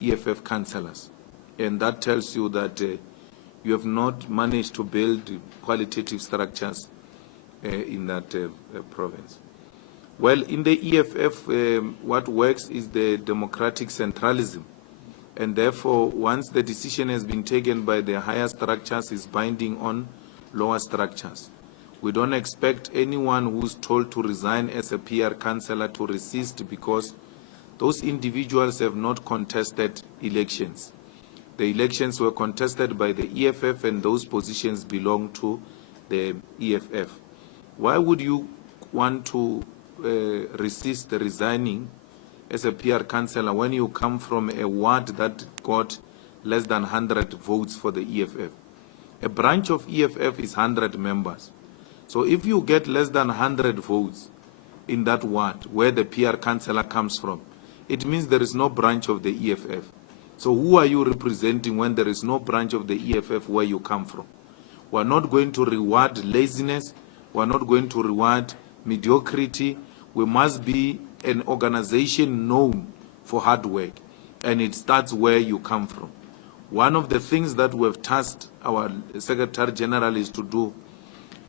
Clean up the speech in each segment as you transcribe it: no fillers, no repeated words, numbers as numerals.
EFF councillors. And that tells you that you have not managed to build qualitative structures in that province. Well, in the EFF, what works is the democratic centralism. And therefore, once the decision has been taken by the higher structures, is binding on lower structures. We don't expect anyone who's told to resign as a PR councillor to resist, because those individuals have not contested elections. The elections were contested by the EFF, and those positions belong to the EFF. Why would you want to resist resigning as a PR councillor when you come from a ward that got less than 100 votes for the EFF? A branch of EFF is 100 members. So if you get less than 100 votes in that ward where the PR councillor comes from, it means there is no branch of the EFF. So who are you representing when there is no branch of the EFF where you come from? We're not going to reward laziness. We're not going to reward mediocrity. We must be an organization known for hard work, and it starts where you come from. One of the things that we have tasked our Secretary General is to do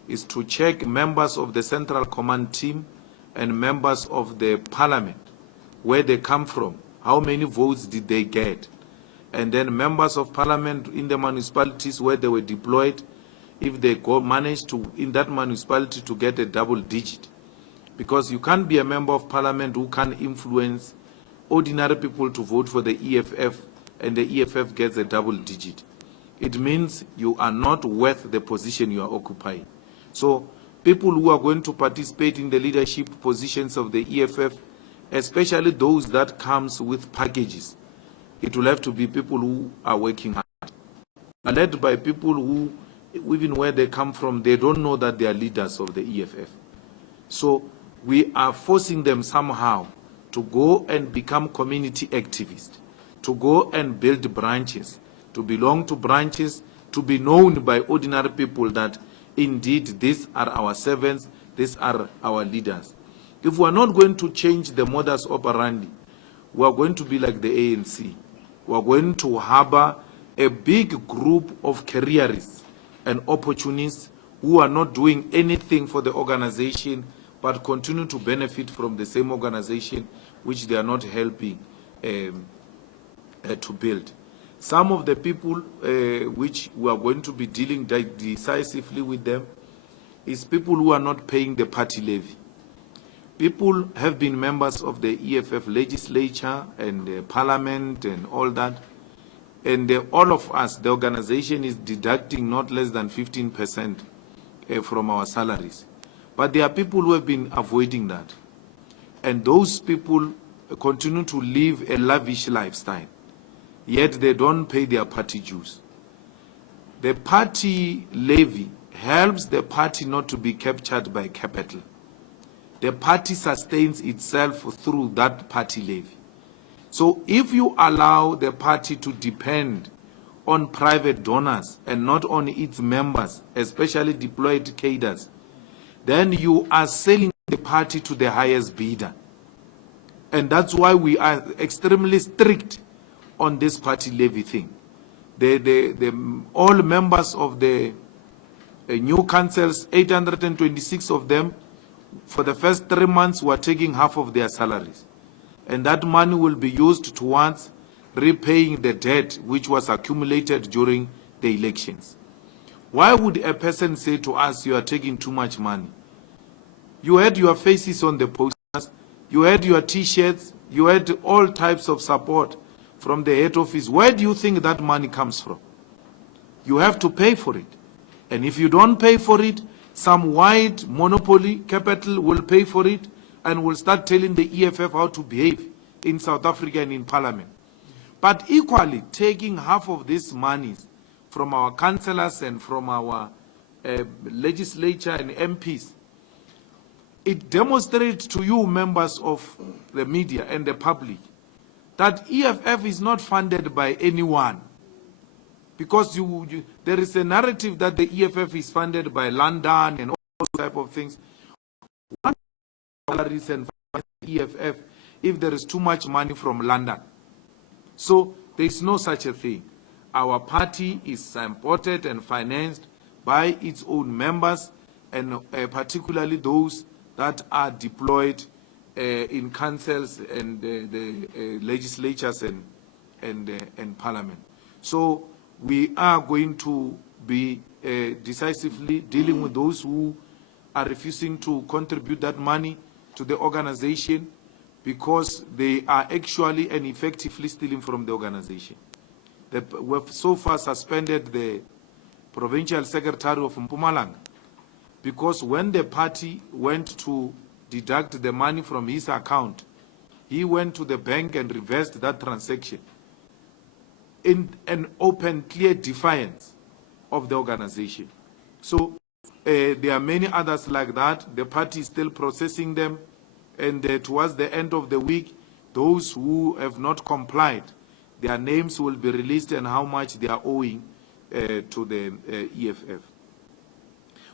is to check members of the Central Command team and members of the Parliament, where they come from, how many votes did they get, and then members of Parliament in the municipalities where they were deployed, if they managed to, in that municipality, to get a double digit. Because you can't be a member of Parliament who can influence ordinary people to vote for the EFF, and the EFF gets a double digit. It means you are not worth the position you are occupying. So people who are going to participate in the leadership positions of the EFF, especially those that comes with packages, it will have to be people who are working hard, led by people who, even where they come from, they don't know that they are leaders of the EFF. So we are forcing them somehow to go and become community activists, to go and build branches, to belong to branches, to be known by ordinary people that indeed these are our servants, these are our leaders. If we are not going to change the modus operandi, we are going to be like the ANC. We are going to harbor a big group of careerists and opportunists who are not doing anything for the organization, but continue to benefit from the same organization which they are not helping to build. Some of the people which we are going to be dealing decisively with them is people who are not paying the party levy. People have been members of the EFF legislature and parliament and all that, and all of us, the organization is deducting not less than 15% from our salaries. But there are people who have been avoiding that, and those people continue to live a lavish lifestyle, yet they don't pay their party dues. The party levy helps the party not to be captured by capital. The party sustains itself through that party levy. So if you allow the party to depend on private donors and not on its members, especially deployed cadres, then you are selling the party to the highest bidder. And that's why we are extremely strict on this party levy thing. All members of the new councils, 826 of them, for the first 3 months were taking half of their salaries. And that money will be used towards repaying the debt which was accumulated during the elections. Why would a person say to us, you are taking too much money? You had your faces on the posters, you had your T-shirts, you had all types of support from the head office. Where do you think that money comes from? You have to pay for it. And if you don't pay for it, some white monopoly capital will pay for it and will start telling the EFF how to behave in South Africa and in Parliament. But equally, taking half of these monies from our councillors and from our legislature and MPs, it demonstrates to you, members of the media and the public, that EFF is not funded by anyone. Because there is a narrative that the EFF is funded by London and all those type of things. One salaries and EFF if there is too much money from London. So There is no such a thing. Our party is supported and financed by its own members, and particularly those that are deployed in councils and the legislatures and parliament. So we are going to be decisively dealing with those who are refusing to contribute that money to the organization, because they are actually and effectively stealing from the organization. We have so far suspended the provincial secretary of Mpumalanga, because when the party went to deduct the money from his account, he went to the bank and reversed that transaction in an open, clear defiance of the organization. So there are many others like that. The party is still processing them, and towards the end of the week, those who have not complied, their names will be released and how much they are owing to the EFF.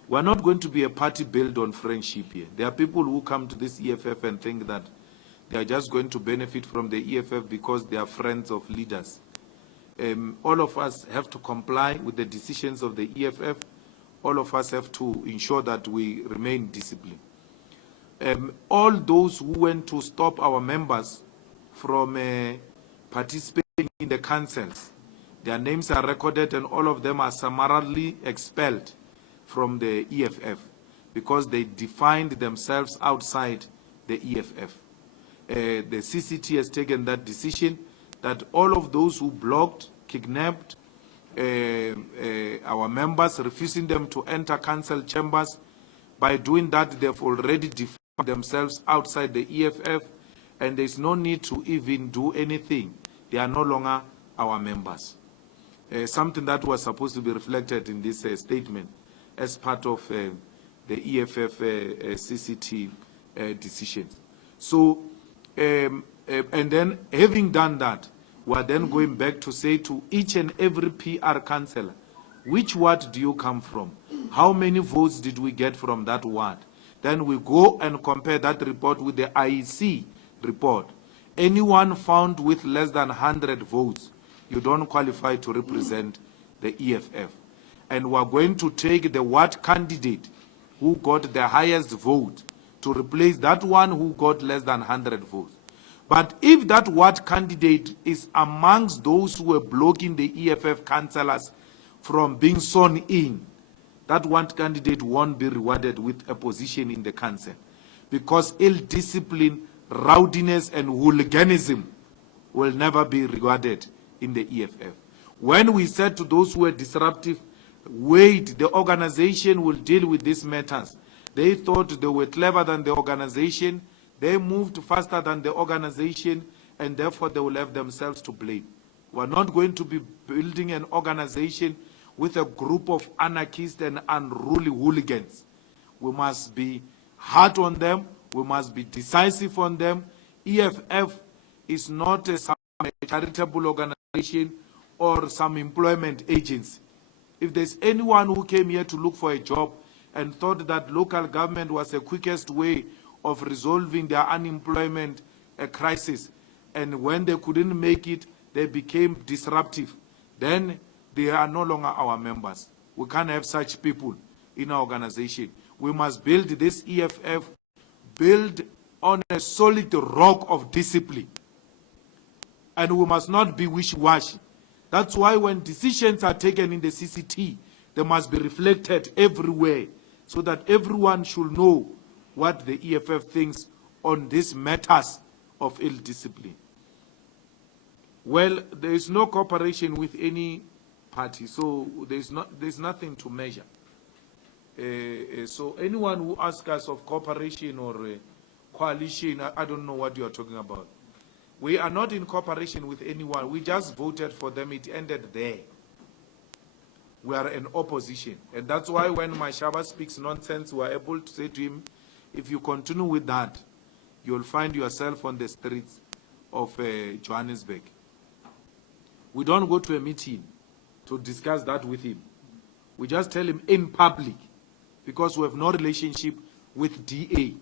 We are not going to be a party built on friendship here. There are people who come to this EFF and think that they are just going to benefit from the EFF because they are friends of leaders. All of us have to comply with the decisions of the EFF. All of us have to ensure that we remain disciplined. All those who went to stop our members from participating in the councils, their names are recorded and all of them are summarily expelled from the EFF because they defined themselves outside the EFF. The CCT has taken that decision that all of those who blocked, kidnapped our members, refusing them to enter council chambers, by doing that, they've already defined themselves outside the EFF, and there's no need to even do anything. They are no longer our members. Something that was supposed to be reflected in this statement as part of the EFF CCT decisions. So, and then having done that, we are then going back to say to each and every PR councillor, which ward do you come from? How many votes did we get from that ward? Then we go and compare that report with the IEC report. Anyone found with less than 100 votes, you don't qualify to represent the EFF. And we're going to take the ward candidate who got the highest vote to replace that one who got less than 100 votes. But if that ward candidate is amongst those who were blocking the EFF councillors from being sworn in, that one candidate won't be rewarded with a position in the council, because ill-discipline, rowdiness, and hooliganism will never be rewarded in the EFF. When we said to those who were disruptive, wait, the organization will deal with these matters, they thought they were clever than the organization. They moved faster than the organization, and therefore they will have themselves to blame. We're not going to be building an organization with a group of anarchists and unruly hooligans. We must be hard on them. We must be decisive on them. EFF is not a charitable organization or some employment agency. If there's anyone who came here to look for a job and thought that local government was the quickest way of resolving their unemployment crisis, and when they couldn't make it, they became disruptive, then they are no longer our members. We can't have such people in our organization. We must build this EFF, build on a solid rock of discipline. And we must not be wishy-washy. That's why when decisions are taken in the CCT, they must be reflected everywhere, so that everyone should know what the EFF thinks on these matters of ill discipline. Well, there is no cooperation with any party, so there's nothing to measure. So anyone who asks us of cooperation or coalition, I don't know what you are talking about. We are not in cooperation with anyone. We just voted for them. It ended there. We are in opposition. And that's why when Mashaba speaks nonsense, we are able to say to him, if you continue with that, you'll find yourself on the streets of Johannesburg. We don't go to a meeting to discuss that with him. We just tell him in public, because we have no relationship with DA.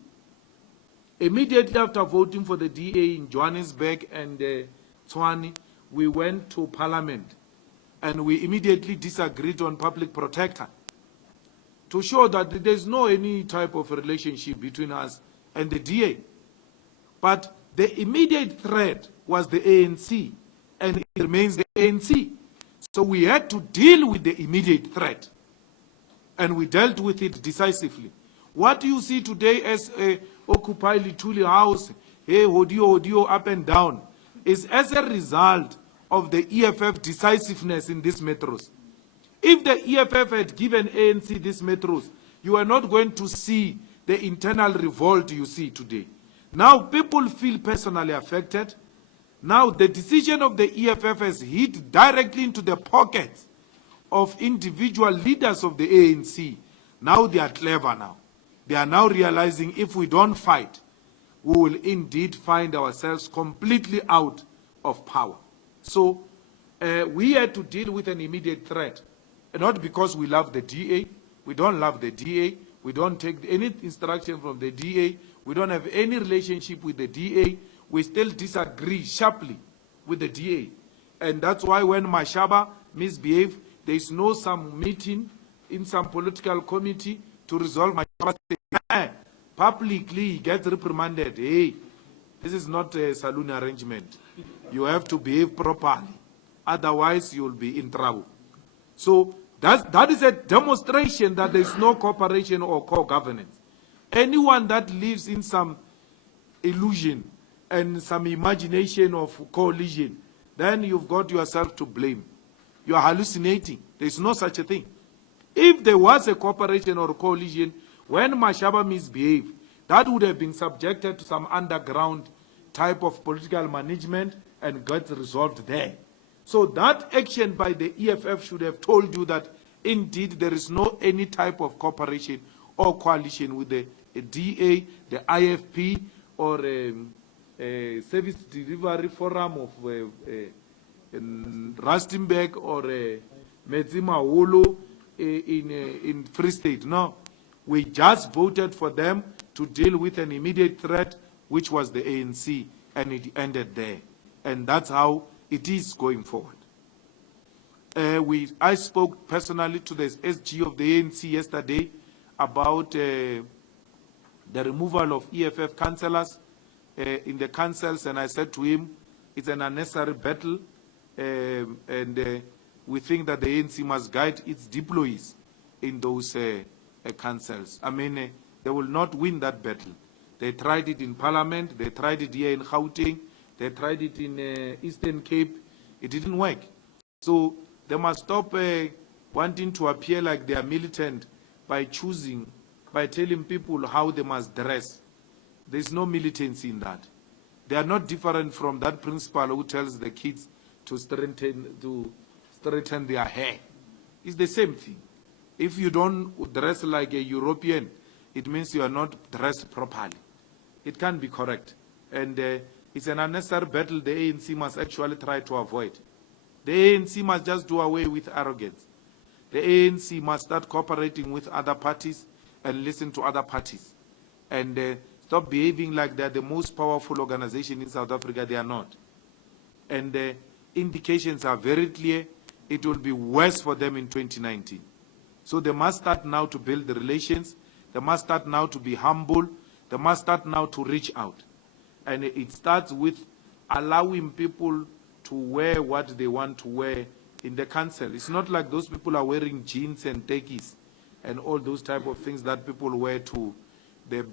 Immediately after voting for the DA in Johannesburg and Tshwane, we went to Parliament and we immediately disagreed on public protector to show that there's no any type of relationship between us and the DA. But the immediate threat was the ANC, and it remains the ANC. So we had to deal with the immediate threat, and we dealt with it decisively. What you see today as a Occupy Lituli House, hey, Hodio, up and down, is as a result of the EFF decisiveness in these metros. If the EFF had given ANC these metros, you are not going to see the internal revolt you see today. Now people feel personally affected. Now the decision of the EFF has hit directly into the pockets of individual leaders of the ANC. Now they are clever now. They are now realizing if we don't fight, we will indeed find ourselves completely out of power. So we had to deal with an immediate threat. Not because we love the DA. We don't love the DA. We don't take any instruction from the DA. We don't have any relationship with the DA. We still disagree sharply with the DA. And that's why when Mashaba misbehaved, there is no some meeting in some political committee to resolve Mashaba. Publicly he gets reprimanded. Hey, this is not a saloon arrangement. You have to behave properly. Otherwise you will be in trouble. So that is a demonstration that there is no cooperation or co-governance. Anyone that lives in some illusion and some imagination of coalition, then you've got yourself to blame. You are hallucinating. There is no such a thing. If there was a cooperation or a coalition, when Mashaba misbehaved, that would have been subjected to some underground type of political management and gets resolved there. So that action by the EFF should have told you that indeed there is no any type of cooperation or coalition with the DA, the IFP, or Service Delivery Forum of Rustenburg or Medzima Wolo in Free State. No, we just voted for them to deal with an immediate threat, which was the ANC, and it ended there. And that's how it is going forward. I spoke personally to the SG of the ANC yesterday about the removal of EFF councillors in the councils, and I said to him, it's an unnecessary battle, and we think that the ANC must guide its deployees in those councils. I mean, they will not win that battle. They tried it in Parliament, they tried it here in Gauteng, they tried it in Eastern Cape. It didn't work. So they must stop wanting to appear like they are militant by telling people how they must dress. There is no militancy in that. They are not different from that principal who tells the kids to straighten their hair. It's the same thing. If you don't dress like a European, it means you are not dressed properly. It can't be correct. And it's an unnecessary battle the ANC must actually try to avoid. The ANC must just do away with arrogance. The ANC must start cooperating with other parties and listen to other parties. And stop behaving like they're the most powerful organization in South Africa. They are not. And the indications are very clear. It will be worse for them in 2019. So they must start now to build the relations. They must start now to be humble. They must start now to reach out. And it starts with allowing people to wear what they want to wear in the council. It's not like those people are wearing jeans and tekis and all those type of things that people wear to the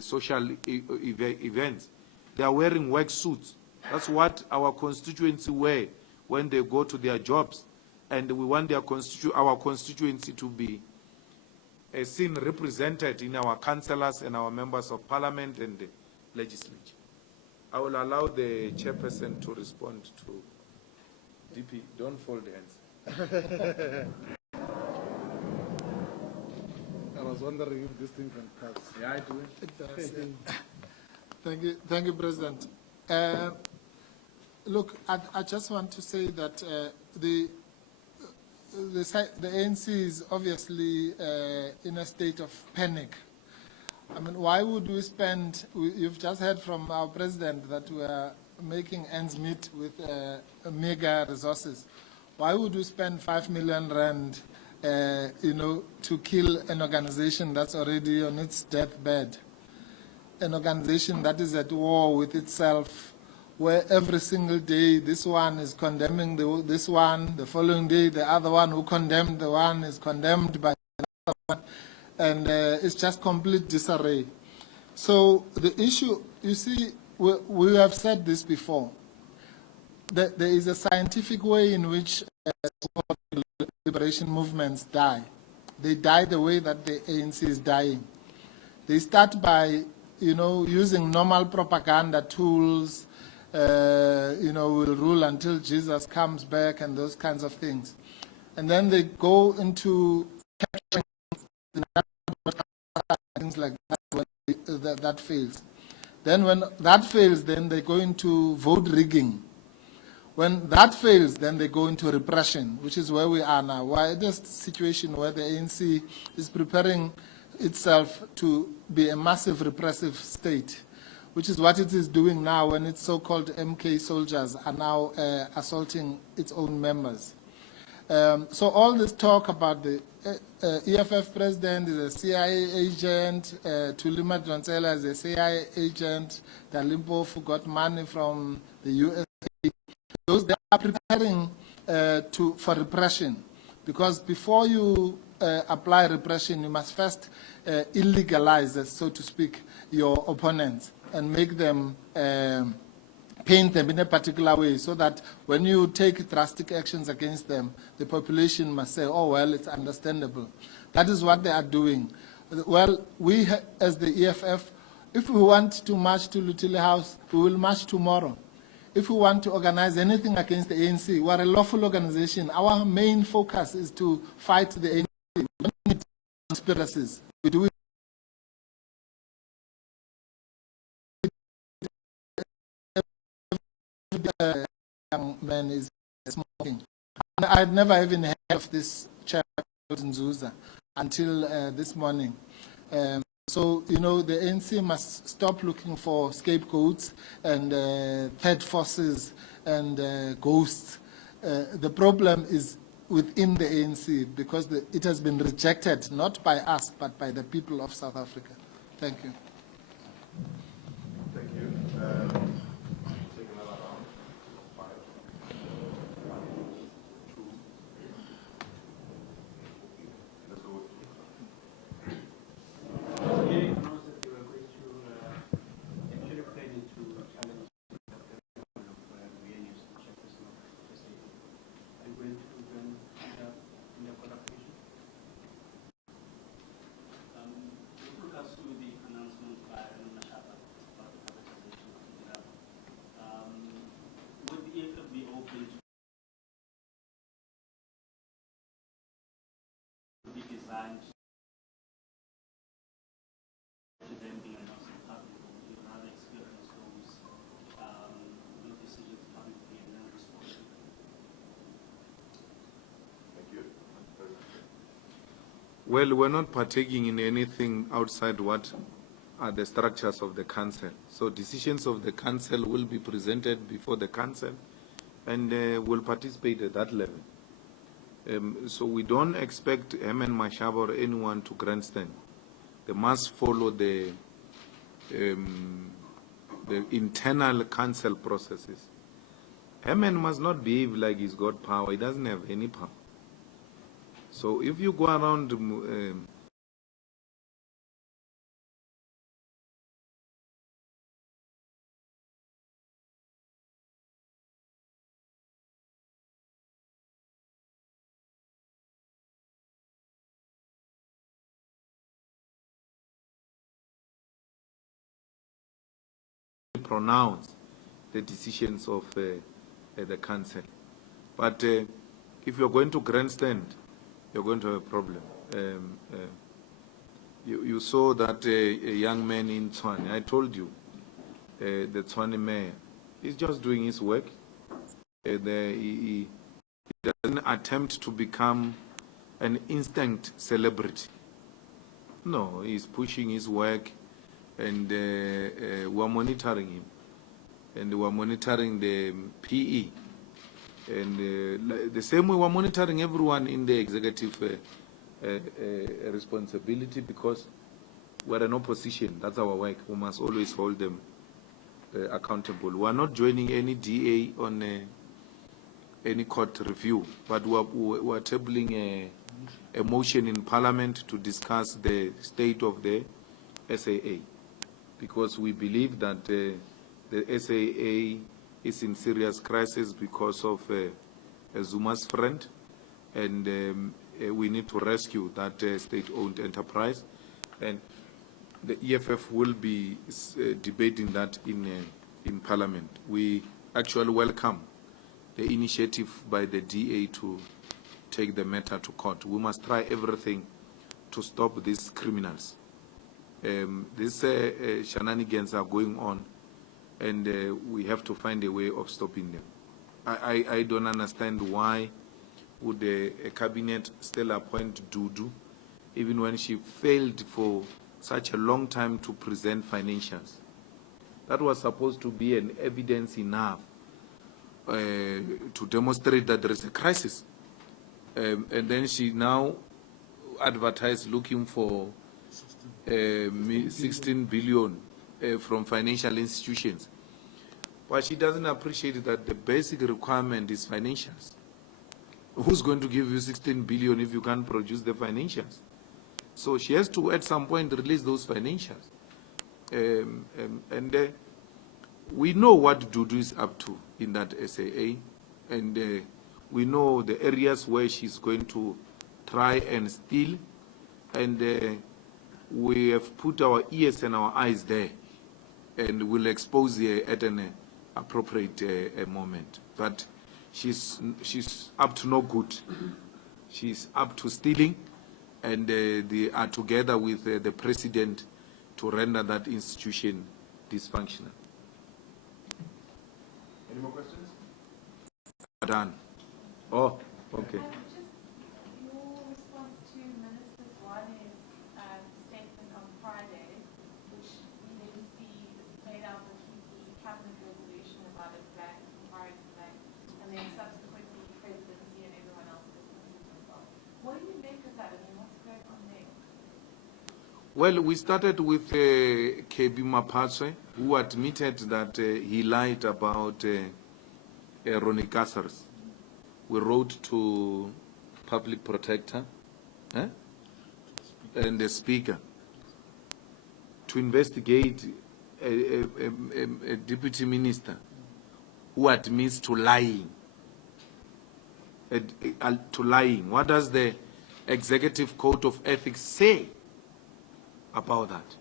social events. They are wearing work suits. That's what our constituency wear when they go to their jobs. And we want our constituency to be seen represented in our councillors and our members of parliament and the legislature. I will allow the chairperson to respond to DP. Don't fold hands. I was wondering if this thing can cut. Yeah, I do. It does. Thank you, President. Look, I just want to say that the ANC is obviously in a state of panic. I mean, why would we spend? You've just heard from our president that we are making ends meet with meager resources. Why would you spend 5 million rand, to kill an organization that's already on its deathbed? An organization that is at war with itself, where every single day this one is condemning this one, the following day the other one who condemned the one is condemned by another one, and it's just complete disarray. So the issue, you see, we have said this before, that there is a scientific way in which liberation movements die. They die the way that the ANC is dying. They start by, using normal propaganda tools, will rule until Jesus comes back and those kinds of things. And then they go into capturing things like that when that fails. Then when that fails, then they go into vote rigging. When that fails, then they go into repression, which is where we are now. We're in a situation where the ANC is preparing itself to be a massive repressive state, which is what it is doing now when its so-called MK soldiers are now assaulting its own members. So all this talk about the EFF president is a CIA agent, Tulima Donsela is a CIA agent, that Limpopo got money from the USA. Those they are preparing for repression, because before you apply repression, you must first illegalize, so to speak, your opponents and make them paint them in a particular way, so that when you take drastic actions against them, the population must say, oh, well, it's understandable. That is what they are doing. Well, we as the EFF, if we want to march to Lutile House, we will march tomorrow. If we want to organize anything against the ANC, we are a lawful organization. Our main focus is to fight the ANC. We don't need conspiracies. We do it. Young man is smoking. And I had never even heard of this chap in Zuza until this morning. So, the ANC must stop looking for scapegoats and third forces and ghosts. The problem is within the ANC, because it has been rejected, not by us, but by the people of South Africa. Thank you. Thank you. Take another round. 5, 1, 2. Let's go with 2. He announced that they were going to actually planning to challenge the VNUs to check this law. Are you going to join in the court application? With regards to the announcement by Mashaba about the privatization of the lab, would the EFF be open to be designed to them being announced in public, or would you rather experience those decisions publicly and then respond to them? Thank you. Well, we're not partaking in anything outside what are the structures of the council. So decisions of the council will be presented before the council, and will participate at that level. So we don't expect Herman Mashaba or anyone to grandstand. They must follow the internal council processes. Herman must not behave like he's got power. He doesn't have any power. So if you go around pronounce the decisions of the council. But if you're going to grandstand, you're going to have a problem. You saw that a young man in Tshwane. I told you, the Tshwane mayor, he's just doing his work. He doesn't attempt to become an instant celebrity. No, he's pushing his work, and we're monitoring him. and we're monitoring the PE. And the same way we're monitoring everyone in the executive responsibility, because we're an opposition. That's our work. We must always hold them accountable. We're not joining any DA on any court review, but we're tabling a motion in Parliament to discuss the state of the SAA, because we believe that the SAA is in serious crisis because of Zuma's friend, and we need to rescue that state-owned enterprise. And the EFF will be debating that in Parliament. We actually welcome the initiative by the DA to take the matter to court. We must try everything to stop these criminals. These shenanigans are going on, and we have to find a way of stopping them. I don't understand why would a cabinet still appoint Dudu, even when she failed for such a long time to present financials. That was supposed to be an evidence enough to demonstrate that there is a crisis. And then she now advertised looking for 16 billion from financial institutions. But she doesn't appreciate that the basic requirement is financials. Who's going to give you 16 billion if you can't produce the financials? So she has to, at some point, release those financials. And we know what Dudu is up to in that SAA, and we know the areas where she's going to try and steal, and we have put our ears and our eyes there, and we'll expose her at an appropriate moment. But she's up to no good. She's up to stealing, and they are together with the president to render that institution dysfunctional. Any more questions? Done. Oh, okay. Just your response to Minister Zwane's statement on Friday, which we didn't see laid out the cabinet resolution about a black inquiry flag, and then subsequently presidency and everyone else dismisses as well. What do you make of that? I mean, what's going on there? Well, we started with KB Mapaswe, who admitted that he lied about Ronnie Cassars. We wrote to public protector and the speaker to investigate a deputy minister who admits to lying. What does the Executive Code of Ethics say about that?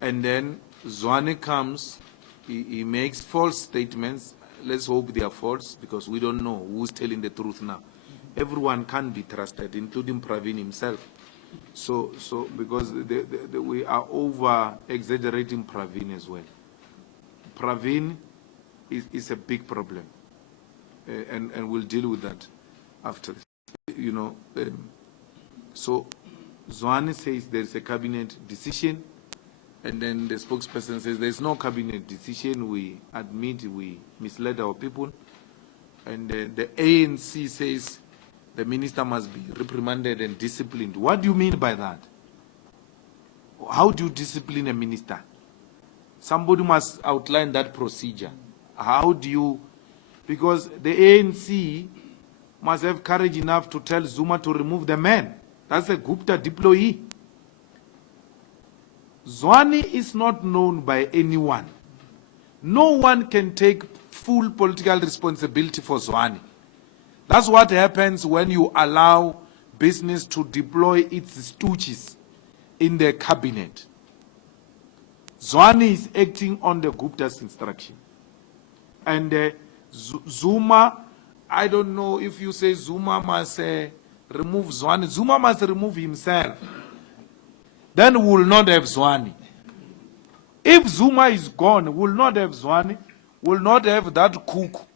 And then Zwane comes, he makes false statements. Let's hope they are false, because we don't know who's telling the truth now. Everyone can be trusted, including Pravin himself. So because we are over-exaggerating Pravin as well. Pravin is a big problem, and we'll deal with that after. So Zwane says there's a cabinet decision, and then the spokesperson says there's no cabinet decision. We admit we misled our people. And the ANC says the minister must be reprimanded and disciplined. What do you mean by that? How do you discipline a minister? Somebody must outline that procedure. How do you... Because the ANC must have courage enough to tell Zuma to remove the man. That's a Gupta deployee. Zwane is not known by anyone. No one can take full political responsibility for Zwane. That's what happens when you allow business to deploy its stooges in the cabinet. Zwane is acting on the Gupta's instruction. And Zuma, I don't know if you say Zuma must remove Zwane. Zuma must remove himself. Then we will not have Zwane. If Zuma is gone, we will not have Zwane. We will not have that cook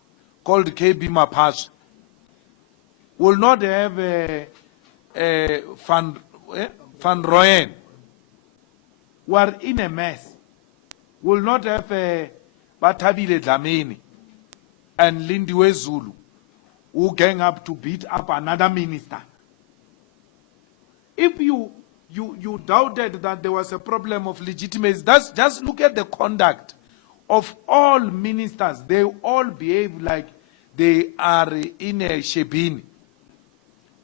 called KB Mapaswe. We will not have Van Rooyen. We are in a mess. We will not have Bathabile Dlamini and Lindiwe Zulu who gang up to beat up another minister. If you doubted that there was a problem of legitimacy, just look at the conduct of all ministers. They all behave like they are in a shebini.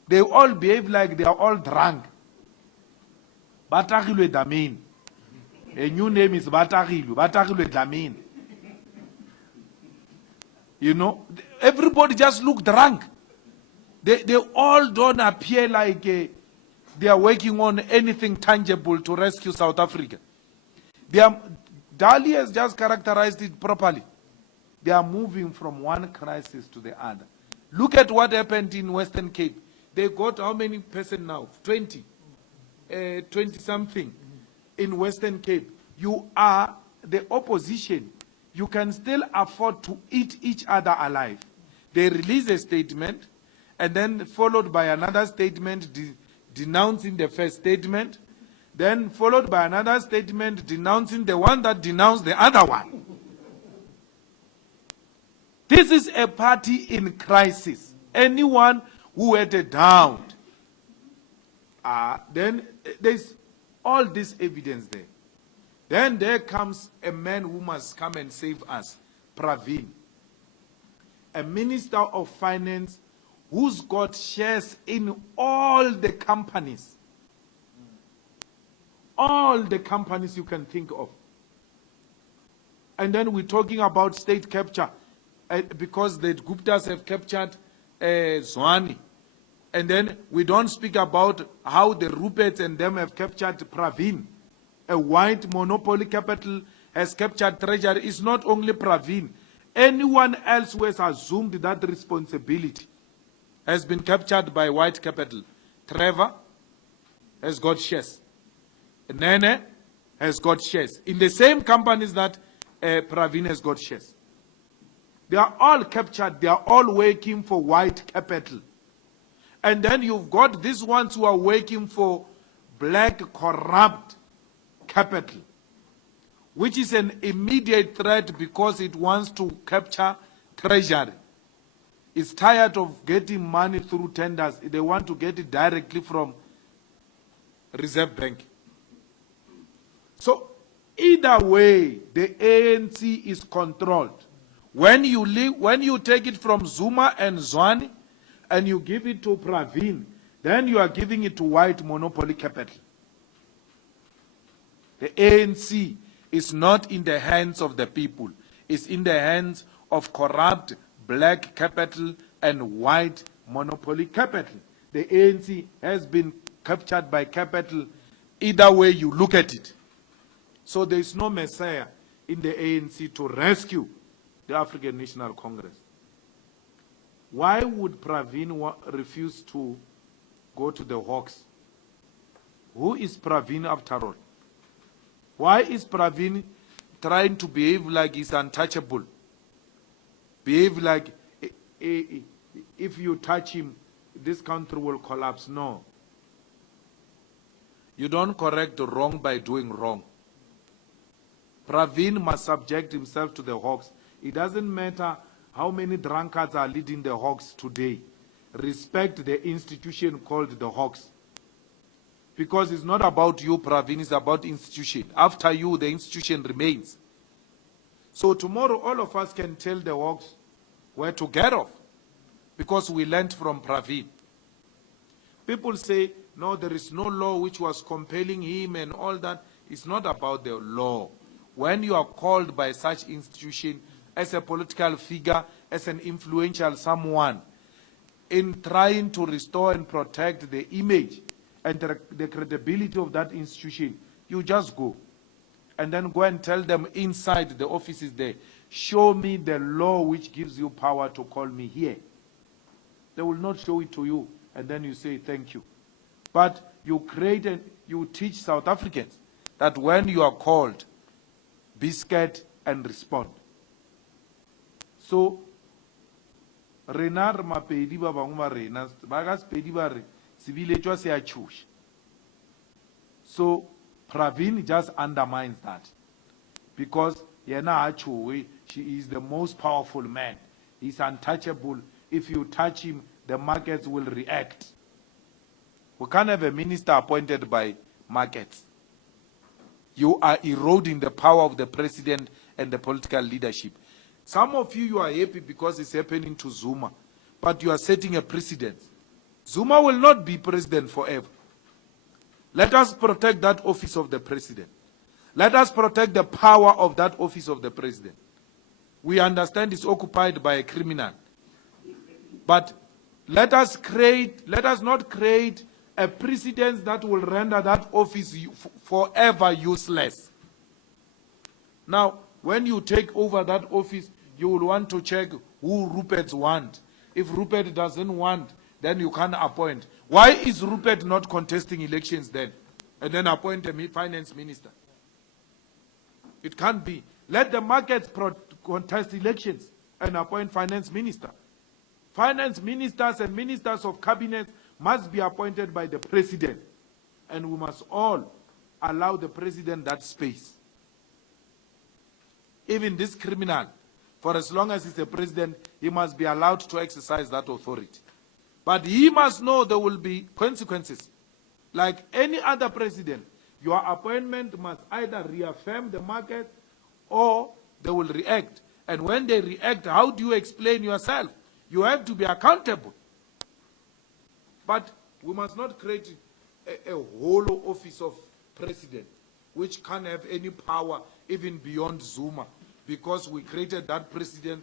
They all behave like they are all drunk. Batagilwe Dlamini. A new name is Batagilwe Dlamini. You know, everybody just look drunk. They all don't appear like they are working on anything tangible to rescue South Africa. Dali has just characterized it properly. They are moving from one crisis to the other. Look at what happened in Western Cape. They got how many percent now? 20 something in Western Cape. You are the opposition. You can still afford to eat each other alive. They release a statement and then followed by another statement denouncing the first statement, then followed by another statement denouncing the one that denounced the other one. This is a party in crisis. Anyone who had a doubt, then there's all this evidence there. Then there comes a man who must come and save us, Pravin, a minister of finance who's got shares in all the companies. All the companies you can think of. And then we're talking about state capture, because the Guptas have captured Zwane. And then we don't speak about how the Ruperts and them have captured Pravin. A white monopoly capital has captured treasury. It's not only Pravin. Anyone else who has assumed that responsibility has been captured by white capital. Trevor has got shares. Nene has got shares. In the same companies that Pravin has got shares. They are all captured. They are all working for white capital. And then you've got these ones who are working for black corrupt capital, which is an immediate threat because it wants to capture treasury. It's tired of getting money through tenders. They want to get it directly from Reserve Bank. So either way, the ANC is controlled. When you take it from Zuma and Zwane and you give it to Pravin, then you are giving it to white monopoly capital. The ANC is not in the hands of the people. It's in the hands of corrupt black capital and white monopoly capital. The ANC has been captured by capital either way you look at it. So there is no messiah in the ANC to rescue the African National Congress. Why would Pravin refuse to go to the Hawks? Who is Pravin after all? Why is Pravin trying to behave like he's untouchable? Behave like if you touch him, this country will collapse. No. You don't correct the wrong by doing wrong. Pravin must subject himself to the Hawks. It doesn't matter how many drunkards are leading the Hawks today. Respect the institution called the Hawks. Because it's not about you, Pravin, it's about institution. After you, the institution remains. So tomorrow, all of us can tell the Hawks where to get off. Because we learned from Pravin. People say, no, there is no law which was compelling him and all that. It's not about the law. When you are called by such institution as a political figure, as an influential someone, in trying to restore and protect the image and the credibility of that institution, you just go. And then go and tell them inside the offices there, show me the law which gives you power to call me here. They will not show it to you, and then you say thank you. But you create and you teach South Africans that when you are called, be scared and respond. So, Renar Mapedi ba bangwe ba rena ba ka sepedi ba re sebiletswa se a tshoša. So Pravin just undermines that because yena ha tshowe He is the most powerful man. He's untouchable. If you touch him, the markets will react. We can't have a minister appointed by markets. You are eroding the power of the president and the political leadership. Some of you are happy because it's happening to Zuma, but you are setting a precedent. Zuma will not be president forever. Let us protect that office of the president. Let us protect the power of that office of the president. We understand it's occupied by a criminal. But let us not create a precedent that will render that office forever useless. Now, when you take over that office, you will want to check who Rupert wants. If Rupert doesn't want, then you can't appoint. Why is Rupert not contesting elections then? And then appoint a finance minister? It can't be. Let the markets contest elections and appoint finance minister. Finance ministers and ministers of cabinet must be appointed by the president. And we must all allow the president that space. Even this criminal, for as long as he's a president, he must be allowed to exercise that authority. But he must know there will be consequences. Like any other president, your appointment must either reaffirm the market or they will react. And when they react, how do you explain yourself? You have to be accountable. But we must not create a hollow office of president, which can't have any power even beyond Zuma. Because we created that precedent.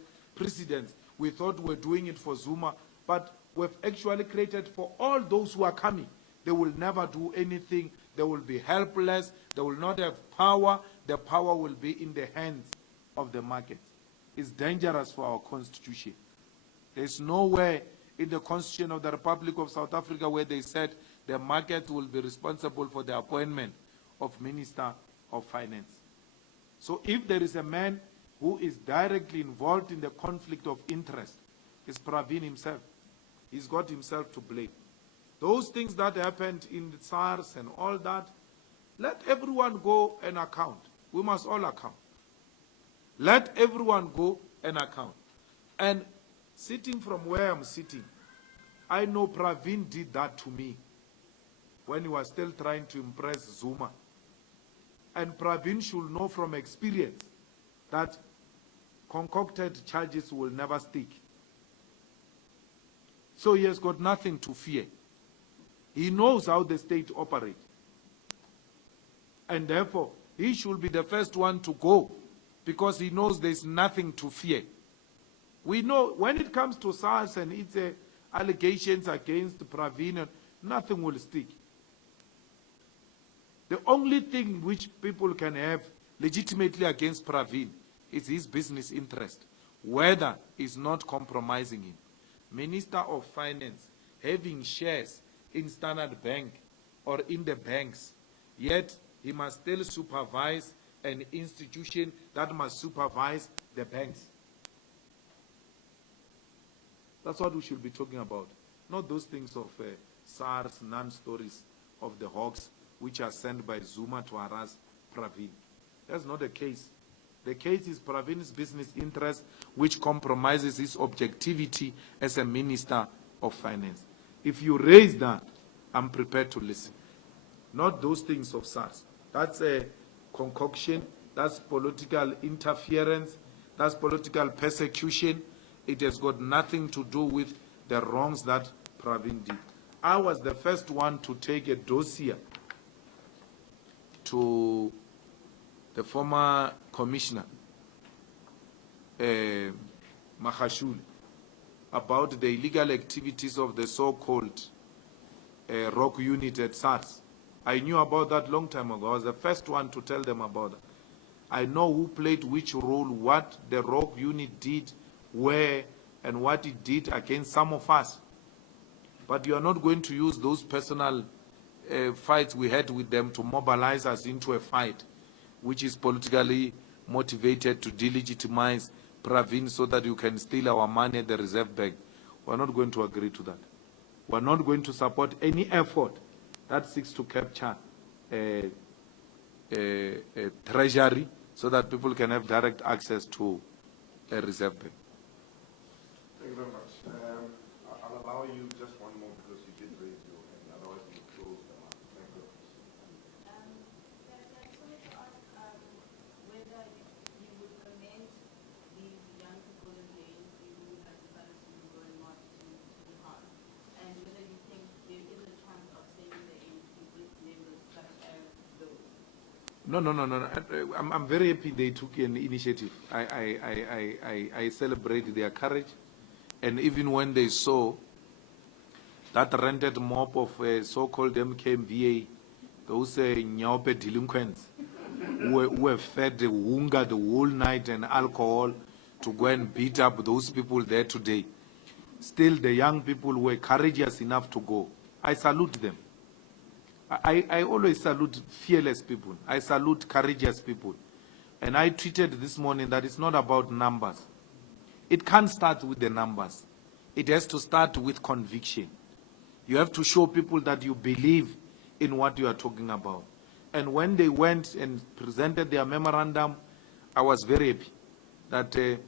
We thought we were doing it for Zuma, but we've actually created for all those who are coming. They will never do anything. They will be helpless. They will not have power. The power will be in the hands of the market. It's dangerous for our constitution. There's nowhere in the Constitution of the Republic of South Africa where they said the market will be responsible for the appointment of Minister of Finance. So if there is a man who is directly involved in the conflict of interest, it's Pravin himself. He's got himself to blame. Those things that happened in the SARS and all that, let everyone go and account. We must all account. Let everyone go and account. And sitting from where I'm sitting, I know Pravin did that to me when he was still trying to impress Zuma. And Pravin should know from experience that concocted charges will never stick. So he has got nothing to fear. He knows how the state operates. And therefore, he should be the first one to go because he knows there's nothing to fear. We know when it comes to SARS and its allegations against Pravin, nothing will stick. The only thing which people can have legitimately against Pravin is his business interest, whether he's not compromising him. Minister of Finance having shares in Standard Bank or in the banks, yet he must still supervise an institution that must supervise the banks. That's what we should be talking about, not those things of SARS, non-stories of the hawks which are sent by Zuma to harass Pravin. That's not the case. The case is Pravin's business interest, which compromises his objectivity as a minister of finance. If you raise that, I'm prepared to listen. Not those things of SARS. That's a concoction. That's political interference. That's political persecution. It has got nothing to do with the wrongs that Pravin did. I was the first one to take a dossier to the former commissioner, Mahashule, about the illegal activities of the so-called rock unit at SARS. I knew about that long time ago. I was the first one to tell them about it. I know who played which role, what the rock unit did, where, and what it did against some of us. But you are not going to use those personal fights we had with them to mobilize us into a fight which is politically motivated to delegitimize Pravin so that you can steal our money at the reserve bank. We're not going to agree to that. We're not going to support any effort that seeks to capture a treasury so that people can have direct access to a reserve bank. Thank you very much. I'll allow you just one more because you did raise your hand, otherwise we'll close the line. Thank you. I just wanted to ask whether you would commend these young people in the ANC who have decided to go and march to the heart, and whether you think there is a chance of saving the ANC with members such as those. No. I'm very happy they took an initiative. I celebrate their courage. And even when they saw that rented mob of so-called MKMVA, those Nyaope delinquents who were fed the hunger the whole night and alcohol to go and beat up those people there today, still the young people were courageous enough to go. I salute them. I always salute fearless people. I salute courageous people. And I tweeted this morning that it's not about numbers. It can't start with the numbers. It has to start with conviction. You have to show people that you believe in what you are talking about. And when they went and presented their memorandum, I was very happy that the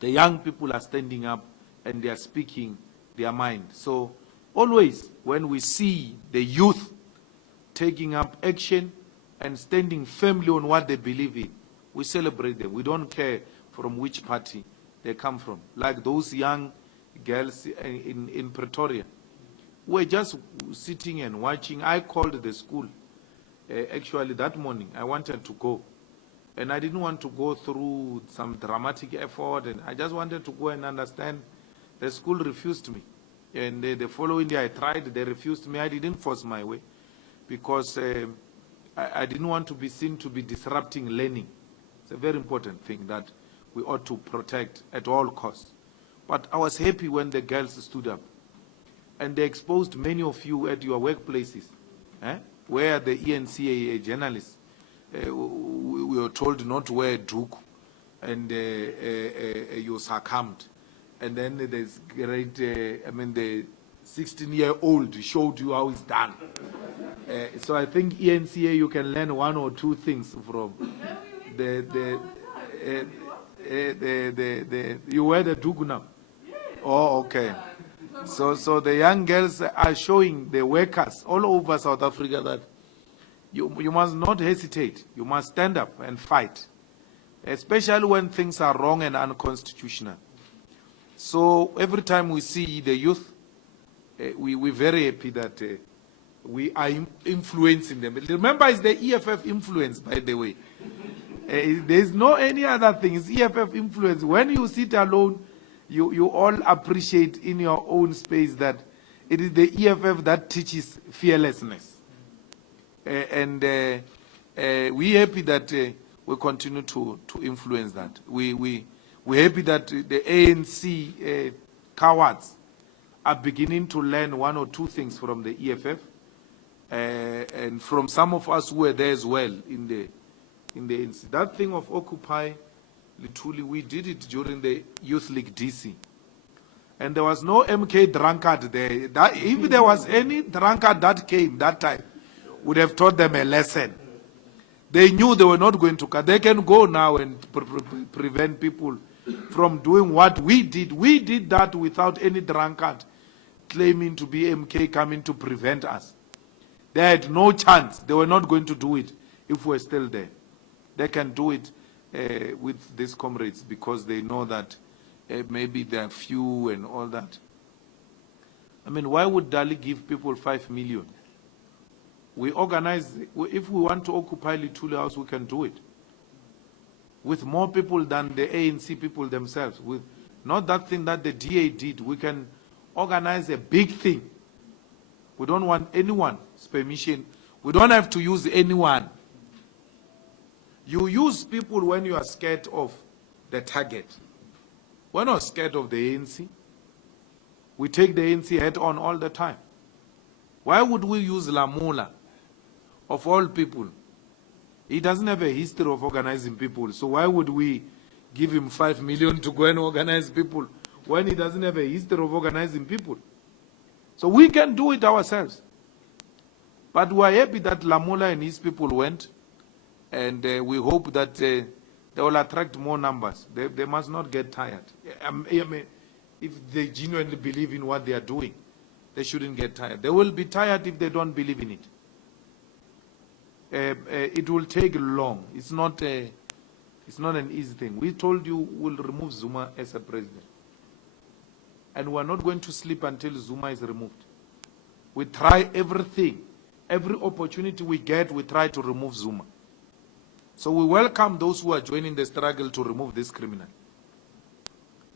young people are standing up and they are speaking their mind. So always when we see the youth taking up action and standing firmly on what they believe in, we celebrate them. We don't care from which party they come from. Like those young girls in Pretoria, who were just sitting and watching. I called the school. Actually, that morning, I wanted to go. And I didn't want to go through some dramatic effort. And I just wanted to go and understand. The school refused me. And the following day, I tried. They refused me. I didn't force my way. Because I didn't want to be seen to be disrupting learning. It's a very important thing that we ought to protect at all costs. But I was happy when the girls stood up. And they exposed many of you at your workplaces, where the eNCA journalists, we were told not to wear a duku, and you succumbed. And then there's great, the 16-year-old showed you how it's done. So I think eNCA, you can learn one or two things from you wear the dugu now? Oh, okay. So the young girls are showing the workers all over South Africa that you must not hesitate. You must stand up and fight, especially when things are wrong and unconstitutional. So every time we see the youth, we're very happy that we are influencing them. Remember, it's the EFF influence, by the way. There's no any other thing. It's EFF influence. When you sit alone, you all appreciate in your own space that it is the EFF that teaches fearlessness. And we're happy that we continue to influence that. We're happy that the ANC cowards are beginning to learn one or two things from the EFF. And from some of us who were there as well in the ANC. That thing of Occupy Lithuli, we did it during the Youth League DC. And there was no MK drunkard there. If there was any drunkard that came that time, would have taught them a lesson. They knew they were not going to cut. They can go now and prevent people from doing what we did. We did that without any drunkard claiming to be MK coming to prevent us. They had no chance. They were not going to do it if we're still there. They can do it with these comrades because they know that maybe they're few and all that. I mean, why would Dali give people 5 million? We organize, if we want to occupy Lithuli House, we can do it. With more people than the ANC people themselves. With not that thing that the DA did. We can organize a big thing. We don't want anyone's permission. We don't have to use anyone. You use people when you are scared of the target. We're not scared of the ANC. We take the ANC head on all the time. Why would we use Lamula, of all people? He doesn't have a history of organizing people. So why would we give him 5 million to go and organize people when he doesn't have a history of organizing people? So we can do it ourselves. But we are happy that Lamula and his people went. And we hope that They will attract more numbers. They must not get tired. I mean, if they genuinely believe in what they are doing, they shouldn't get tired. They will be tired if they don't believe in it. It will take long. It's not an easy thing. We told you we'll remove Zuma as a president. And we're not going to sleep until Zuma is removed. We try everything. Every opportunity we get, we try to remove Zuma. So we welcome those who are joining the struggle to remove this criminal.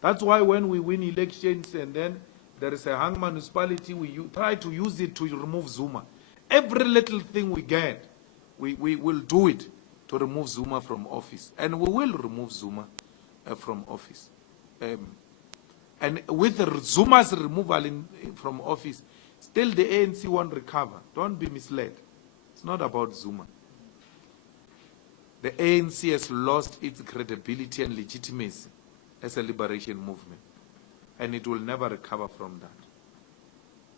That's why when we win elections and then there is a hung municipality, we try to use it to remove Zuma. Every little thing we get, we will do it to remove Zuma from office. And we will remove Zuma from office. And with Zuma's removal from office, still the ANC won't recover. Don't be misled. It's not about Zuma. The ANC has lost its credibility and legitimacy as a liberation movement. And it will never recover from that.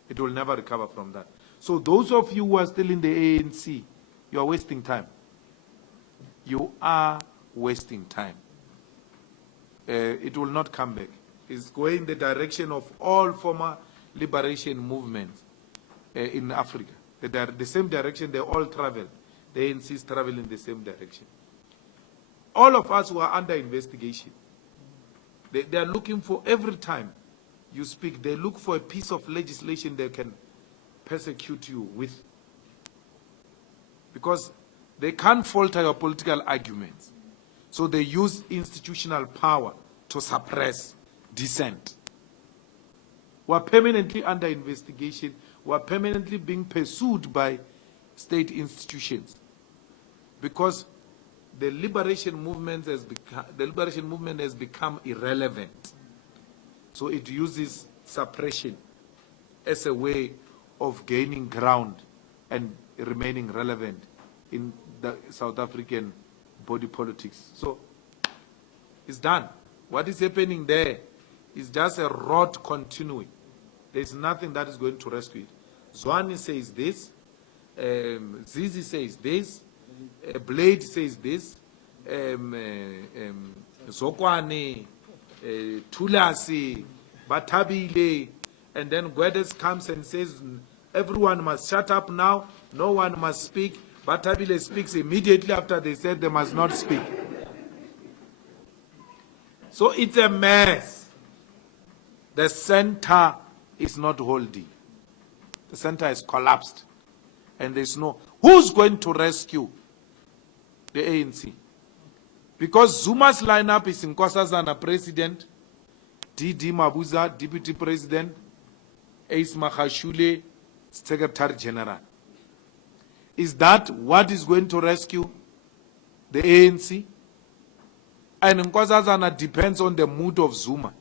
It will never recover from that. So those of you who are still in the ANC, you are wasting time. You are wasting time. It will not come back. It's going in the direction of all former liberation movements in Africa. The same direction they all travel. The ANC is traveling in the same direction. All of us who are under investigation, they are looking for, every time you speak, they look for a piece of legislation they can persecute you with. Because they can't falter your political arguments. So they use institutional power to suppress dissent. We are permanently under investigation. We are permanently being pursued by state institutions. Because the liberation movement has become irrelevant. So it uses suppression as a way of gaining ground and remaining relevant in the South African body politics. So it's done. What is happening there is just a rot continuing. There's nothing that is going to rescue it. Zwane says this, Zizi says this, Blade says this, Zokwane, Tulasi, Batabile, and then Guedes comes and says, everyone must shut up now, no one must speak. Batabile speaks immediately after they said they must not speak. So it's a mess. The center is not holding. The center has collapsed. And there's no, who's going to rescue the ANC? Because Zuma's lineup is Nkosazana president, D.D. Mabuza, deputy president, Ace Magashule, secretary general. Is that what is going to rescue the ANC? And Nkosazana depends on the mood of Zuma.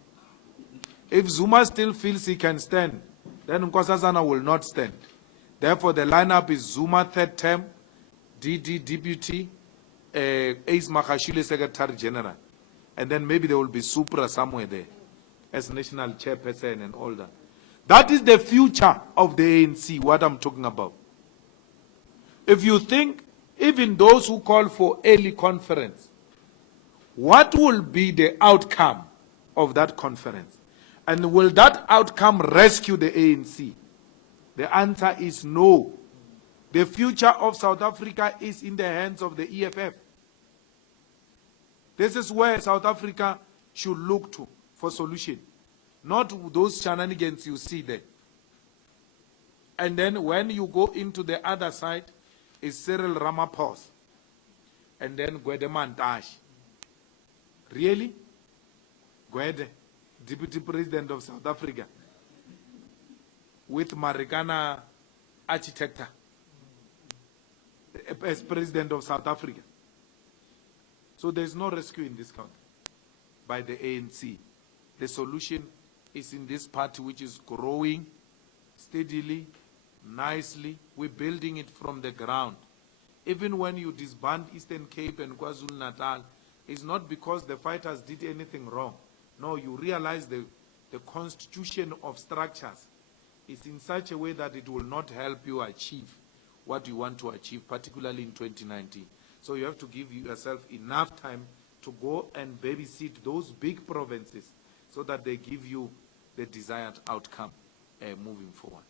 If Zuma still feels he can stand, then Nkosazana will not stand. Therefore, the lineup is Zuma third term, D.D. deputy, Ace Magashule secretary general. And then maybe there will be Supra somewhere there as national chairperson and all that. That is the future of the ANC, what I'm talking about. If you think, even those who call for early conference, what will be the outcome of that conference? And will that outcome rescue the ANC? The answer is no. The future of South Africa is in the hands of the EFF. This is where South Africa should look to for solution. Not those shenanigans you see there. And then when you go into the other side, is Cyril Ramaphosa. And then Gwede Mantashe. Really? Gwede, Deputy President of South Africa. With Marikana Architecture as President of South Africa. So there's no rescue in this country by the ANC. The solution is in this party which is growing steadily, nicely. We're building it from the ground. Even when you disband Eastern Cape and KwaZulu-Natal, it's not because the fighters did anything wrong. No, you realize the constitution of structures is in such a way that it will not help you achieve what you want to achieve, particularly in 2019. So you have to give yourself enough time to go and babysit those big provinces so that they give you the desired outcome moving forward.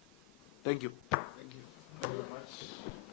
Thank you. Thank you very much.